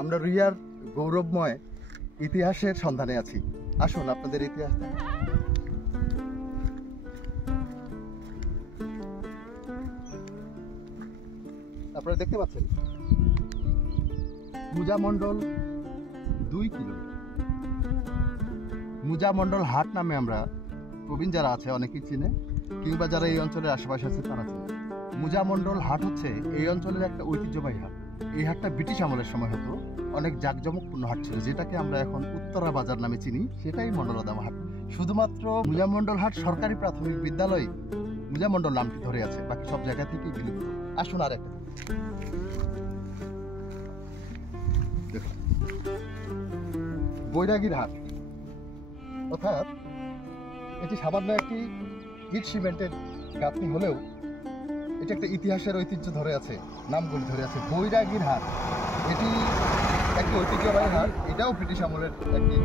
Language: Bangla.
আমরা রুইয়ার গৌরবময় ইতিহাসের সন্ধানে আছি। আসুন আপনাদের ইতিহাস আপনারা দেখতে পাচ্ছেন মুজামণ্ডল 2 কিলো। মুজামণ্ডল হাট নামে আমরা প্রবীণ যারা আছে অনেকেই চিনে, কিংবা যারা এই অঞ্চলের আশেপাশে আছে তারা চিনে। মুজামণ্ডল হাট হচ্ছে এই অঞ্চলের একটা ঐতিহ্যবাহী হাট। এই হাটটা ব্রিটিশ আমলের সময় হতো, অনেক জাঁকজমকপূর্ণ হাট ছিল, যেটাকে আমরা এখন উত্তরা বাজার নামে চিনি, সেটাই মণ্ডলদাম হাট। শুধুমাত্র মুজামণ্ডল হাট সরকারি প্রাথমিক বিদ্যালয় মুজামণ্ডল নামটি ধরে আছে, বাকি সব জায়গা থেকেই বিলুপ্ত। আসুন আর একটা দেখুন, বৈরাগীর হাট, অর্থাৎ এটি সামান্য একটি ইট সিমেন্টের গাঁথনি হলেও এটি একটা ইতিহাসের ঐতিহ্য ধরে আছে, নামগুলি ধরে আছে। বৈরাগীর হাট এটি একটি ঐতিহ্যবাহী হাট, এটাও ব্রিটিশ আমলের একটি